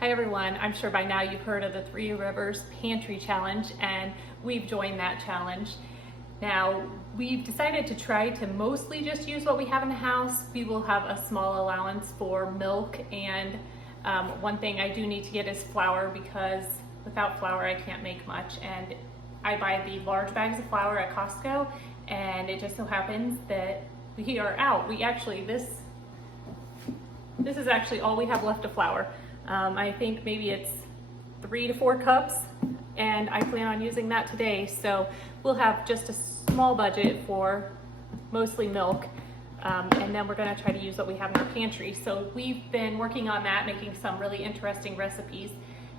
Hi everyone, I'm sure by now you've heard of the Three Rivers Pantry Challenge, and we've joined that challenge. Now, we've decided to try to mostly just use what we have in the house. We will have a small allowance for milk, and one thing I do need to get is flour, because without flour I can't make much. And I buy the large bags of flour at Costco, and it just so happens that we are out. This is actually all we have left of flour. I think maybe it's 3 to 4 cups, and I plan on using that today. So we'll have just a small budget for mostly milk, and then we're gonna try to use what we have in our pantry. So we've been working on that, making some really interesting recipes.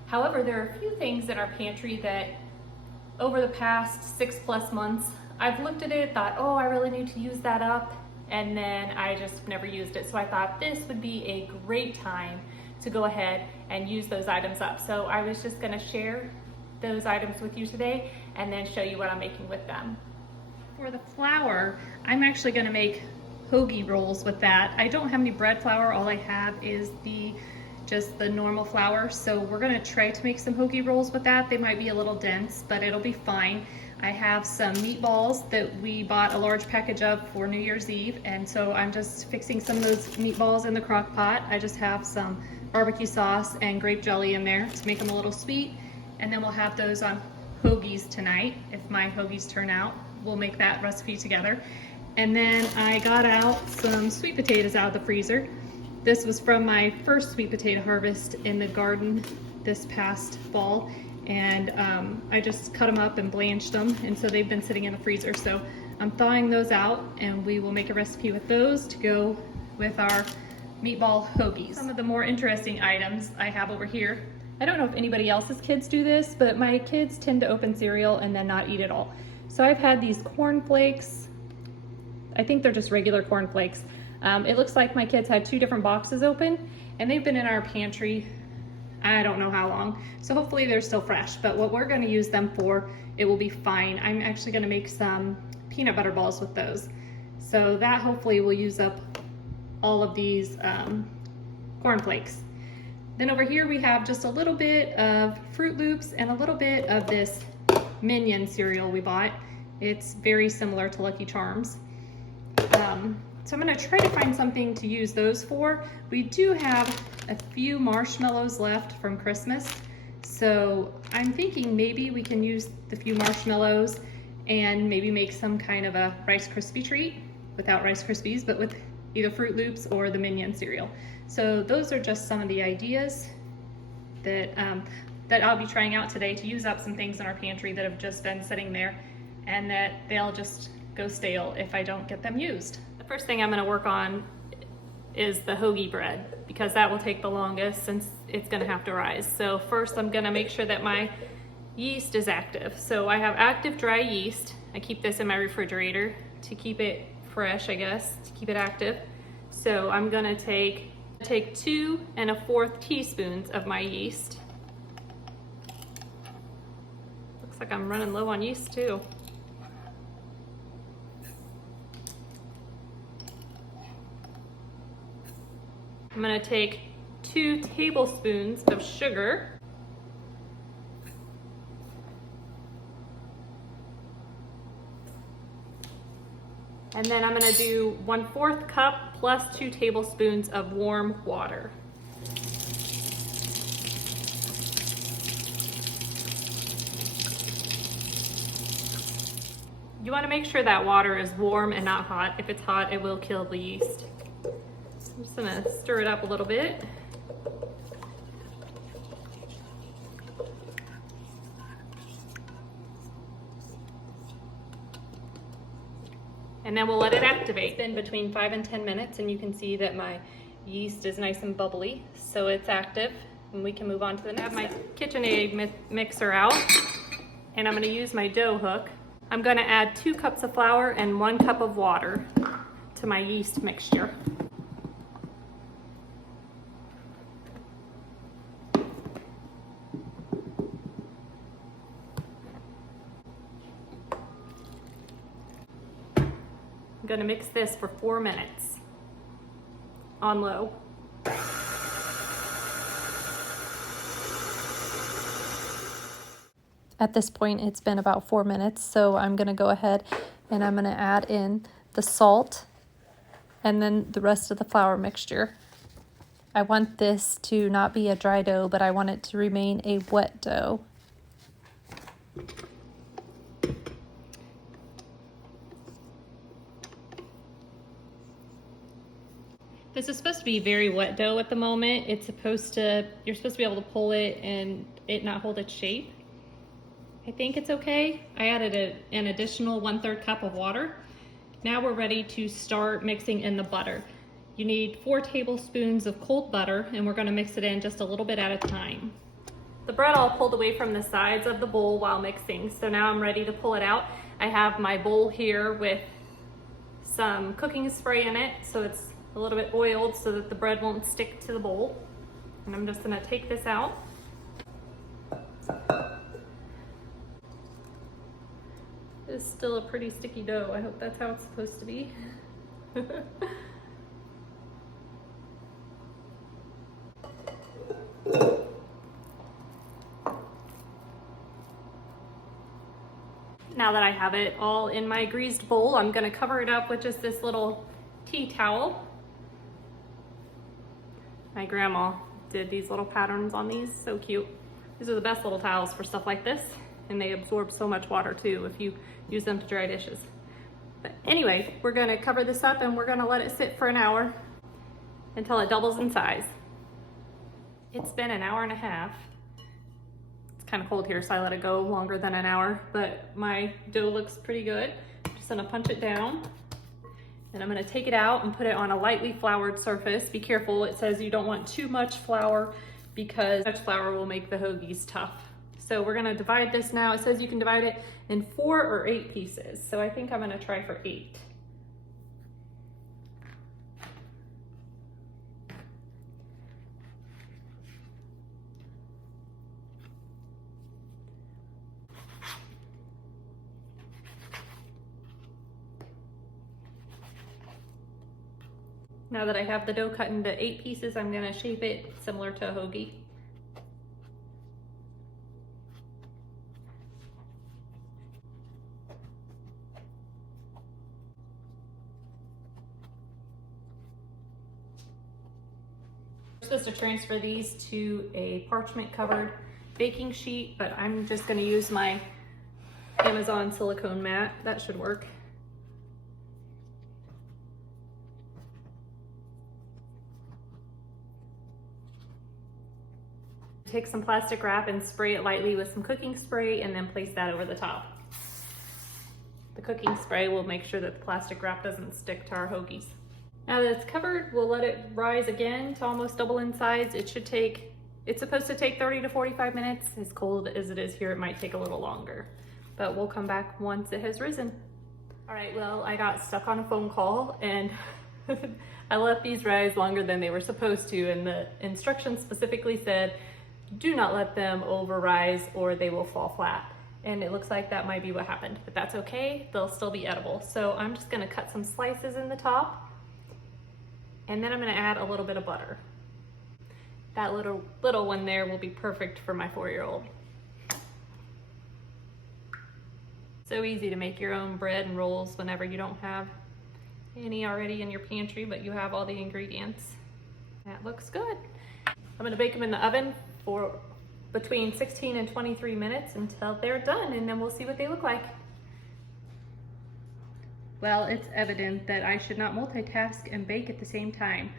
However, there are a few things in our pantry that over the past 6+ months, I've looked at it, thought, oh, I really need to use that up, and then I just never used it. So I thought this would be a great time to go ahead and use those items up. So I was just gonna share those items with you today and then show you what I'm making with them. For the flour, I'm actually gonna make Hoagie Rolls with that. I don't have any bread flour, all I have is just the normal flour. So we're gonna try to make some Hoagie Rolls with that. They might be a little dense, but it'll be fine. I have some meatballs that we bought a large package of for New Year's Eve, and so I'm just fixing some of those meatballs in the crock pot. I just have some barbecue sauce and grape jelly in there to make them a little sweet, and then we'll have those on hoagies tonight. If my hoagies turn out, we'll make that recipe together. And then I got out some sweet potatoes out of the freezer. This was from my first sweet potato harvest in the garden this past fall, and I just cut them up and blanched them, and so they've been sitting in the freezer. So I'm thawing those out, and we will make a recipe with those to go with our meatball hoagies. Some of the more interesting items I have over here. I don't know if anybody else's kids do this, but my kids tend to open cereal and then not eat it all. So I've had these corn flakes. I think they're just regular corn flakes. It looks like my kids had 2 different boxes open, and they've been in our pantry I don't know how long. So hopefully they're still fresh, but what we're gonna use them for, it will be fine. I'm actually gonna make some peanut butter balls with those. So that hopefully will use up all of these corn flakes. Then over here we have just a little bit of Fruit Loops and a little bit of this Minion cereal we bought. It's very similar to Lucky Charms. So I'm gonna try to find something to use those for. We do have a few marshmallows left from Christmas. So I'm thinking maybe we can use the few marshmallows and maybe make some kind of a Rice Krispie treat without Rice Krispies, but with either Fruit Loops or the Minion cereal. So those are just some of the ideas that, that I'll be trying out today to use up some things in our pantry that have just been sitting there, and that they'll just go stale if I don't get them used. The first thing I'm gonna work on is the Hoagie Bread, because that will take the longest since it's gonna have to rise. So first I'm gonna make sure that my yeast is active. So I have Active Dry Yeast. I keep this in my refrigerator to keep it fresh, I guess, to keep it active. So I'm gonna take 2 1/4 teaspoons of my yeast. Looks like I'm running low on yeast too. I'm gonna take 2 tablespoons of sugar. And then I'm gonna do 1/4 cup plus 2 tablespoons of warm water. You wanna make sure that water is warm and not hot. If it's hot, it will kill the yeast. I'm just gonna stir it up a little bit. And then we'll let it activate. It's been between 5 and 10 minutes, and you can see that my yeast is nice and bubbly, so it's active, and we can move on to the next. I have my KitchenAid mixer out, and I'm gonna use my dough hook. I'm gonna add 2 cups of flour and 1 cup of water to my yeast mixture. I'm gonna mix this for 4 minutes on low. At this point, it's been about 4 minutes, so I'm gonna go ahead and I'm gonna add in the salt and then the rest of the flour mixture. I want this to not be a dry dough, but I want it to remain a wet dough. This is supposed to be very wet dough at the moment. You're supposed to be able to pull it and it not hold its shape. I think it's okay. I added an additional 1/3 cup of water. Now we're ready to start mixing in the butter. You need 4 tablespoons of cold butter, and we're gonna mix it in just a little bit at a time. The bread all pulled away from the sides of the bowl while mixing, so now I'm ready to pull it out. I have my bowl here with some cooking spray in it, so it's a little bit oiled so that the bread won't stick to the bowl. And I'm just gonna take this out. It's still a pretty sticky dough. I hope that's how it's supposed to be. Now that I have it all in my greased bowl, I'm gonna cover it up with just this little tea towel. My grandma did these little patterns on these, so cute. These are the best little towels for stuff like this, and they absorb so much water too if you use them to dry dishes. But anyway, we're gonna cover this up and we're gonna let it sit for an hour until it doubles in size. It's been an hour and a half. It's kind of cold here, so I let it go longer than an hour, but my dough looks pretty good. I'm just gonna punch it down. And I'm gonna take it out and put it on a lightly floured surface. Be careful, it says you don't want too much flour because too much flour will make the hoagies tough. So we're gonna divide this now. It says you can divide it in 4 or 8 pieces. So I think I'm gonna try for 8. Now that I have the dough cut into 8 pieces, I'm gonna shape it similar to a hoagie. We're supposed to transfer these to a parchment covered baking sheet, but I'm just gonna use my Amazon silicone mat. That should work. Take some plastic wrap and spray it lightly with some cooking spray and then place that over the top. The cooking spray will make sure that the plastic wrap doesn't stick to our hoagies. Now that it's covered, we'll let it rise again to almost double in size. It's supposed to take 30 to 45 minutes. As cold as it is here, it might take a little longer, but we'll come back once it has risen. All right, well, I got stuck on a phone call and I let these rise longer than they were supposed to, and the instructions specifically said, do not let them over rise or they will fall flat. And it looks like that might be what happened, but that's okay. They'll still be edible. So I'm just gonna cut some slices in the top, and then I'm gonna add a little bit of butter. That little one there will be perfect for my 4-year-old. So easy to make your own bread and rolls whenever you don't have any already in your pantry, but you have all the ingredients. That looks good. I'm gonna bake them in the oven for between 16 and 23 minutes until they're done, and then we'll see what they look like. Well, it's evident that I should not multitask and bake at the same time.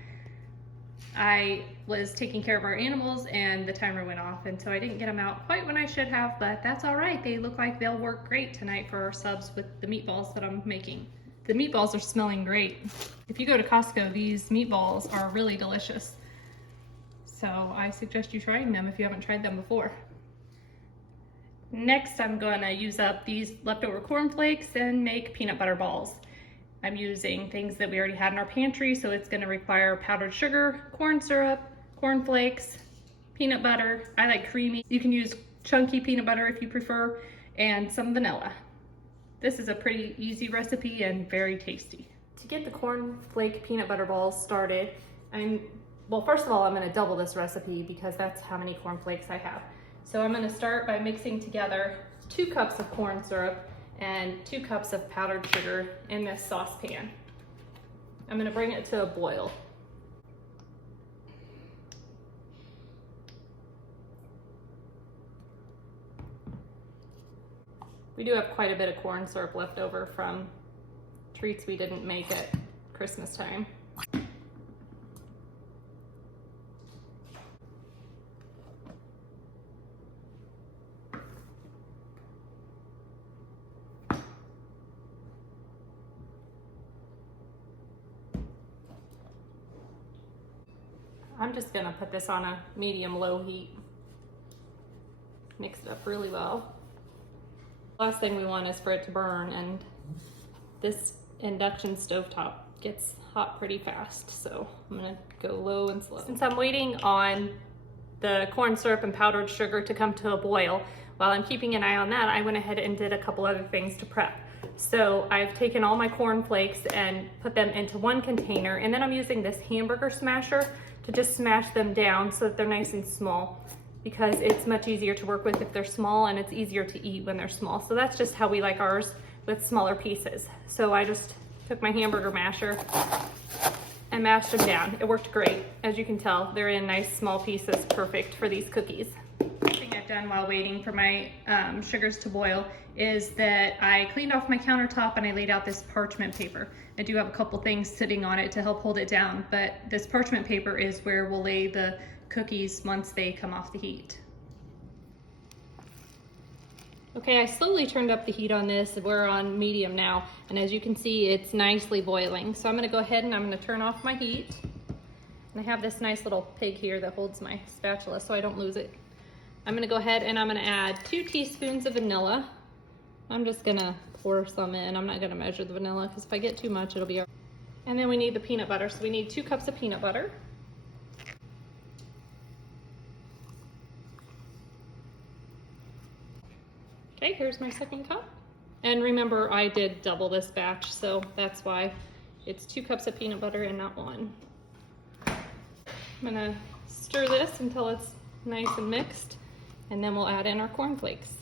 I was taking care of our animals and the timer went off, and so I didn't get them out quite when I should have, but that's all right. They look like they'll work great tonight for our subs with the meatballs that I'm making. The meatballs are smelling great. If you go to Costco, these meatballs are really delicious. So I suggest you trying them if you haven't tried them before. Next, I'm gonna use up these leftover corn flakes and make peanut butter balls. I'm using things that we already had in our pantry, so it's gonna require powdered sugar, corn syrup, corn flakes, peanut butter. I like creamy. You can use chunky peanut butter if you prefer, and some vanilla. This is a pretty easy recipe and very tasty. To get the corn flake peanut butter balls started, well, first of all, I'm gonna double this recipe because that's how many corn flakes I have. So I'm gonna start by mixing together 2 cups of corn syrup and 2 cups of powdered sugar in this saucepan. I'm gonna bring it to a boil. We do have quite a bit of corn syrup left over from treats we didn't make at Christmas time. I'm just gonna put this on a medium-low heat. Mix it up really well. Last thing we want is for it to burn, and this induction stovetop gets hot pretty fast, so I'm gonna go low and slow. Since I'm waiting on the corn syrup and powdered sugar to come to a boil, while I'm keeping an eye on that, I went ahead and did a couple other things to prep. So I've taken all my corn flakes and put them into one container, and then I'm using this hamburger smasher to just smash them down so that they're nice and small, because it's much easier to work with if they're small, and it's easier to eat when they're small. So that's just how we like ours, with smaller pieces. So I just took my hamburger masher and mashed them down. It worked great. As you can tell, they're in nice small pieces, perfect for these cookies. One thing I've done while waiting for my sugars to boil is that I cleaned off my countertop and I laid out this parchment paper. I do have a couple things sitting on it to help hold it down, but this parchment paper is where we'll lay the cookies once they come off the heat. Okay, I slowly turned up the heat on this. We're on medium now, and as you can see, it's nicely boiling. So I'm gonna go ahead and I'm gonna turn off my heat. And I have this nice little pig here that holds my spatula so I don't lose it. I'm gonna go ahead and I'm gonna add 2 teaspoons of vanilla. I'm just gonna pour some in. I'm not gonna measure the vanilla because if I get too much, it'll be all right. And then we need the peanut butter. So we need 2 cups of peanut butter. Okay, here's my second cup. And remember, I did double this batch, so that's why it's 2 cups of peanut butter and not 1. I'm gonna stir this until it's nice and mixed, and then we'll add in our corn flakes.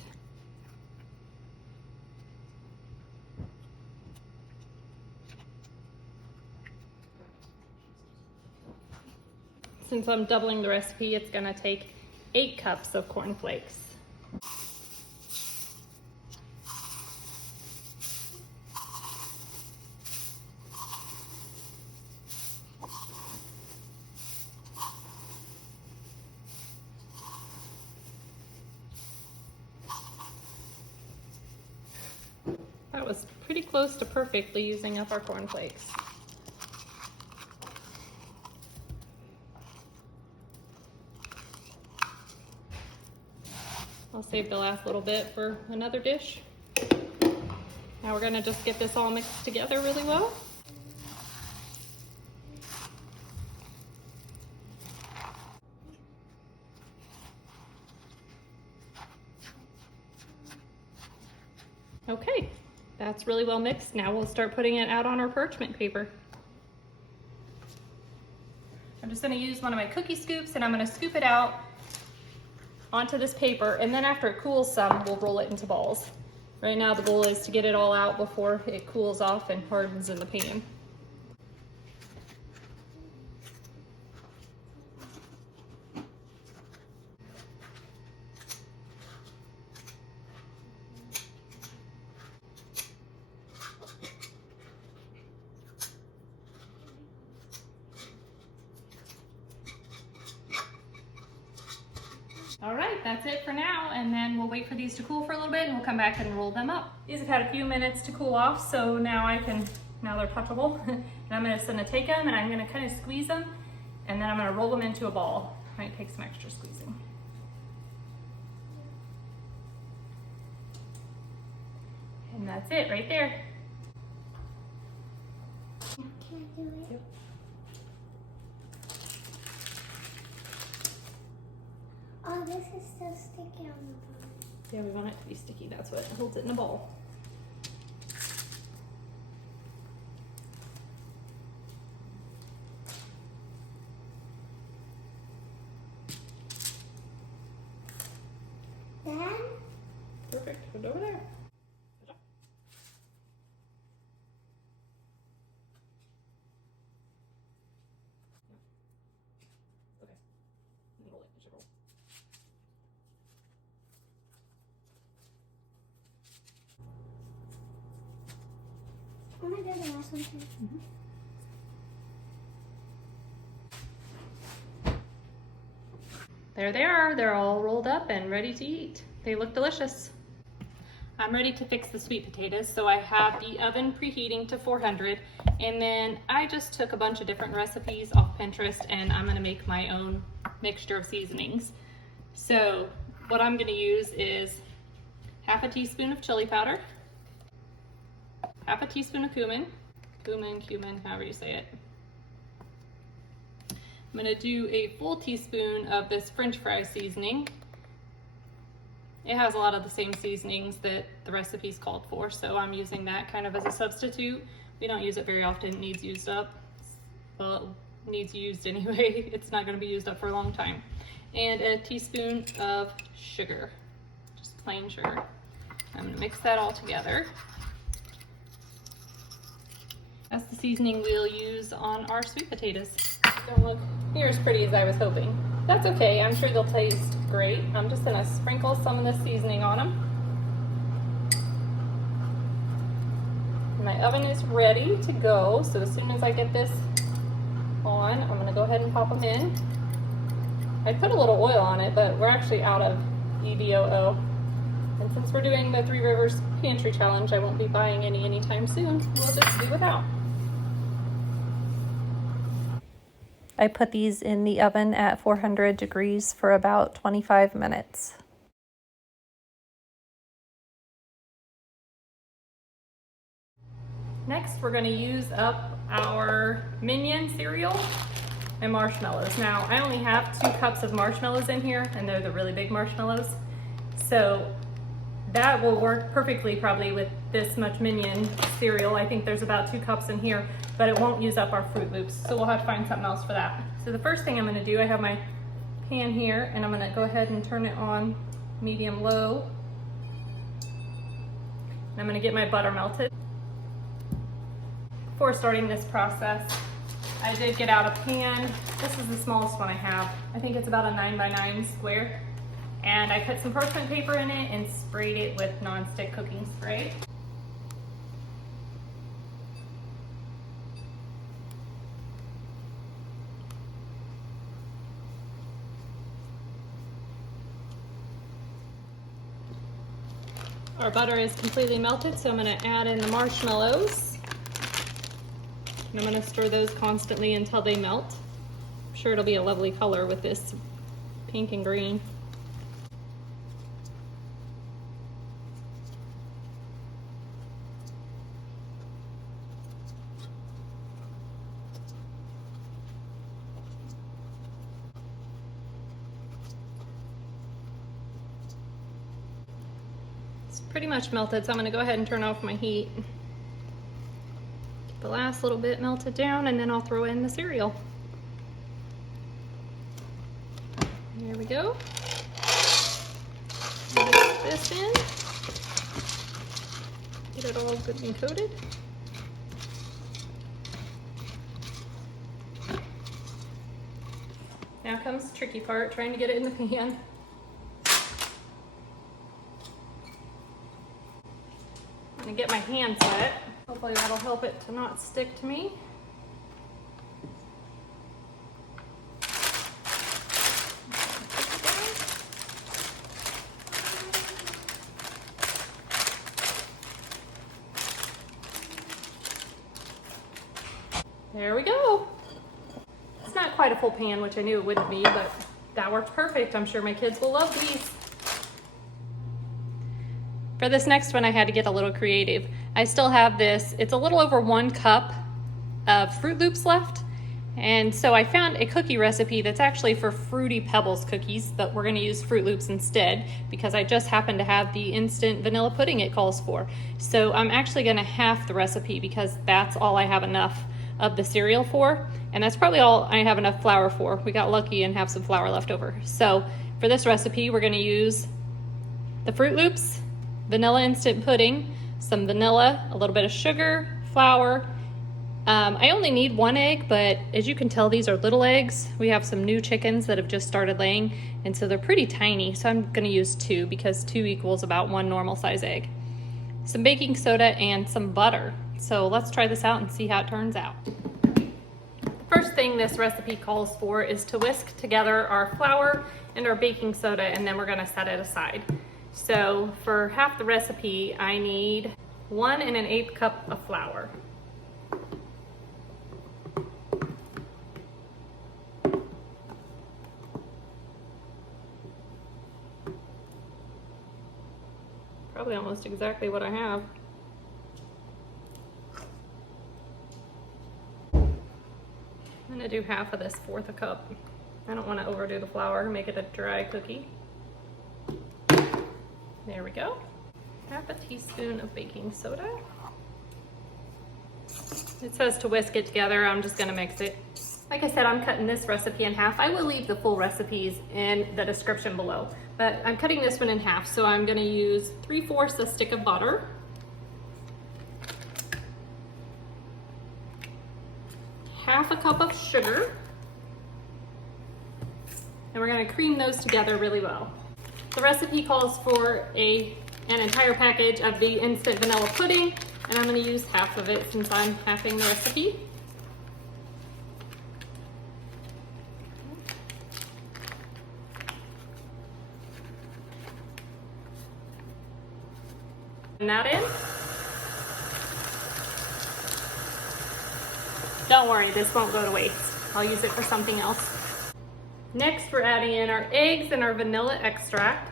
Since I'm doubling the recipe, it's gonna take 8 cups of corn flakes. That was pretty close to perfectly using up our corn flakes. I'll save the last little bit for another dish. Now we're gonna just get this all mixed together really well. Okay, that's really well mixed. Now we'll start putting it out on our parchment paper. I'm just gonna use one of my cookie scoops and I'm gonna scoop it out onto this paper, and then after it cools some, we'll roll it into balls. Right now the goal is to get it all out before it cools off and hardens in the pan. All right, that's it for now, and then we'll wait for these to cool for a little bit and we'll come back and roll them up. These have had a few minutes to cool off, so now they're touchable. And I'm just gonna take them and I'm gonna kind of squeeze them, and then I'm gonna roll them into a ball. Might take some extra squeezing. And that's it right there. Can I do it? Yep. Oh, this is still sticky on the bottom. Yeah, we want it to be sticky. That's what holds it in a ball. try something? There they are. They're all rolled up and ready to eat. They look delicious. I'm ready to fix the sweet potatoes. So I have the oven preheating to 400, and then I just took a bunch of different recipes off Pinterest, and I'm gonna make my own mixture of seasonings. So what I'm gonna use is half a teaspoon of chili powder, half a teaspoon of cumin, however you say it. I'm gonna do a full teaspoon of this French fry seasoning. It has a lot of the same seasonings that the recipe's called for, so I'm using that kind of as a substitute. We don't use it very often, it needs used up. Well, it needs used anyway. It's not gonna be used up for a long time. And a teaspoon of sugar, just plain sugar. I'm gonna mix that all together. That's the seasoning we'll use on our sweet potatoes. Don't look near as pretty as I was hoping. That's okay, I'm sure they'll taste great. I'm just gonna sprinkle some of this seasoning on them. My oven is ready to go, so as soon as I get this on, I'm gonna go ahead and pop them in. I put a little oil on it, but we're actually out of EVOO. And since we're doing the Three Rivers Pantry Challenge, I won't be buying any anytime soon. We'll just do without. I put these in the oven at 400 degrees for about 25 minutes. Next, we're going to use up our Minion cereal and marshmallows. Now, I only have 2 cups of marshmallows in here, and they're the really big marshmallows. So that will work perfectly probably with this much Minion cereal. I think there's about 2 cups in here, but it won't use up our Fruit Loops. So we'll have to find something else for that. So the first thing I'm going to do, I have my pan here, and I'm going to go ahead and turn it on medium-low. I'm going to get my butter melted. Before starting this process, I did get out a pan. This is the smallest one I have. I think it's about a 9x9 square. And I put some parchment paper in it and sprayed it with non-stick cooking spray. Our butter is completely melted, so I'm going to add in the marshmallows. And I'm going to stir those constantly until they melt. I'm sure it'll be a lovely color with this pink and green. It's pretty much melted, so I'm going to go ahead and turn off my heat. Get the last little bit melted down, and then I'll throw in the cereal. There we go. Put this in. Get it all good and coated. Now comes the tricky part, trying to get it in the pan. I'm gonna get my hands wet. Hopefully that'll help it to not stick to me. There we go. It's not quite a full pan, which I knew it wouldn't be, but that worked perfect. I'm sure my kids will love these. For this next one, I had to get a little creative. I still have this, it's a little over 1 cup of Fruit Loops left. And so I found a cookie recipe that's actually for Fruity Pebbles cookies, but we're gonna use Fruit Loops instead because I just happen to have the instant vanilla pudding it calls for. So I'm actually gonna half the recipe because that's all I have enough of the cereal for. And that's probably all I have enough flour for. We got lucky and have some flour left over. So for this recipe, we're gonna use the Fruit Loops, vanilla instant pudding, some vanilla, a little bit of sugar, flour. I only need 1 egg, but as you can tell, these are little eggs. We have some new chickens that have just started laying, and so they're pretty tiny. So I'm gonna use 2 because 2 equals about 1 normal size egg. Some baking soda and some butter. So let's try this out and see how it turns out. First thing this recipe calls for is to whisk together our flour and our baking soda, and then we're gonna set it aside. So for half the recipe, I need 1 1/8 cup of flour. Probably almost exactly what I have. I'm gonna do half of this 1/4 cup. I don't want to overdo the flour, make it a dry cookie. There we go. Half a teaspoon of baking soda. It says to whisk it together. I'm just gonna mix it. Like I said, I'm cutting this recipe in half. I will leave the full recipes in the description below, but I'm cutting this one in half. So I'm gonna use 3/4 a stick of butter. Half a cup of sugar. And we're gonna cream those together really well. The recipe calls for an entire package of the instant vanilla pudding, and I'm gonna use half of it since I'm halving the recipe. And that in. Don't worry, this won't go to waste. I'll use it for something else. Next, we're adding in our eggs and our vanilla extract.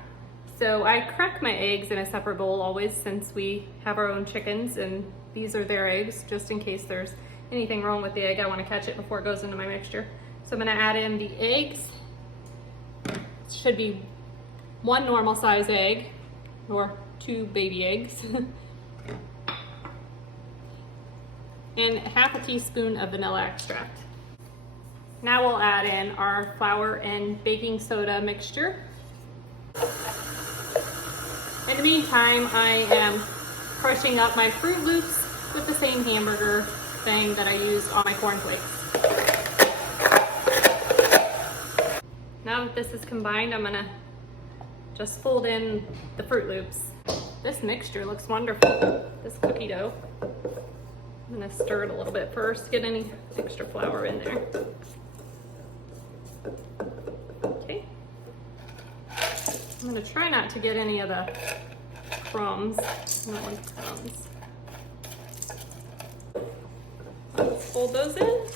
So I crack my eggs in a separate bowl always, since we have our own chickens and these are their eggs, just in case there's anything wrong with the egg. I want to catch it before it goes into my mixture. So I'm going to add in the eggs. It should be 1 normal size egg or 2 baby eggs. And half a teaspoon of vanilla extract. Now we'll add in our flour and baking soda mixture. In the meantime, I am crushing up my Fruit Loops with the same hamburger thing that I used on my cornflakes. Now that this is combined, I'm gonna just fold in the Fruit Loops. This mixture looks wonderful, this cookie dough. I'm gonna stir it a little bit first, get any extra flour in there. Okay. I'm gonna try not to get any of the crumbs. I don't like crumbs. Let's fold those in.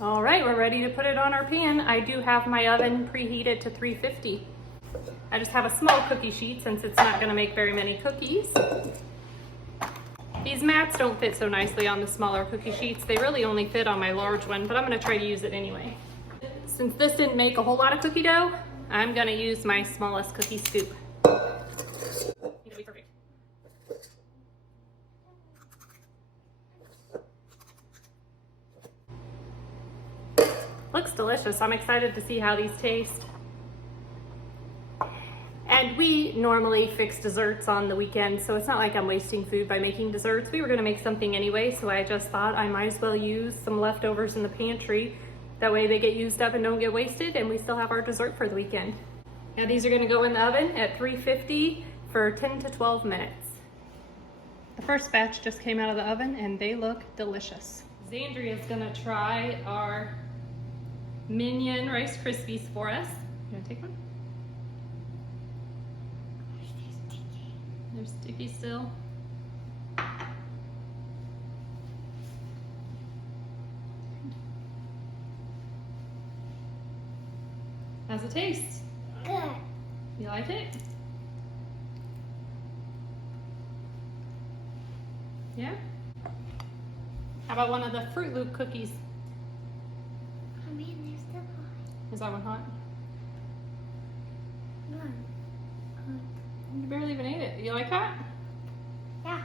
All right, we're ready to put it on our pan. I do have my oven preheated to 350. I just have a small cookie sheet since it's not gonna make very many cookies. These mats don't fit so nicely on the smaller cookie sheets. They really only fit on my large one, but I'm gonna try to use it anyway. Since this didn't make a whole lot of cookie dough, I'm gonna use my smallest cookie scoop. It'll be perfect. Looks delicious. I'm excited to see how these taste. And we normally fix desserts on the weekend, so it's not like I'm wasting food by making desserts. We were gonna make something anyway, so I just thought I might as well use some leftovers in the pantry. That way they get used up and don't get wasted, and we still have our dessert for the weekend. Now these are gonna go in the oven at 350 for 10 to 12 minutes. The first batch just came out of the oven and they look delicious. Xandria's gonna try our Minion Rice Krispies for us. You wanna take one? They're sticky still. How's it taste? Good. You like it? Yeah? How about one of the Fruit Loop cookies? I mean, they're still hot. Is that one hot? No. You barely even ate it. You like that? Yeah.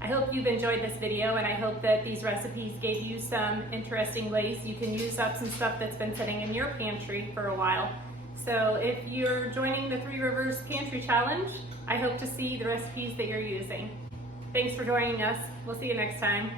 I hope you've enjoyed this video, and I hope that these recipes gave you some interesting ways you can use up some stuff that's been sitting in your pantry for a while. So if you're joining the Three Rivers Pantry Challenge, I hope to see the recipes that you're using. Thanks for joining us. We'll see you next time.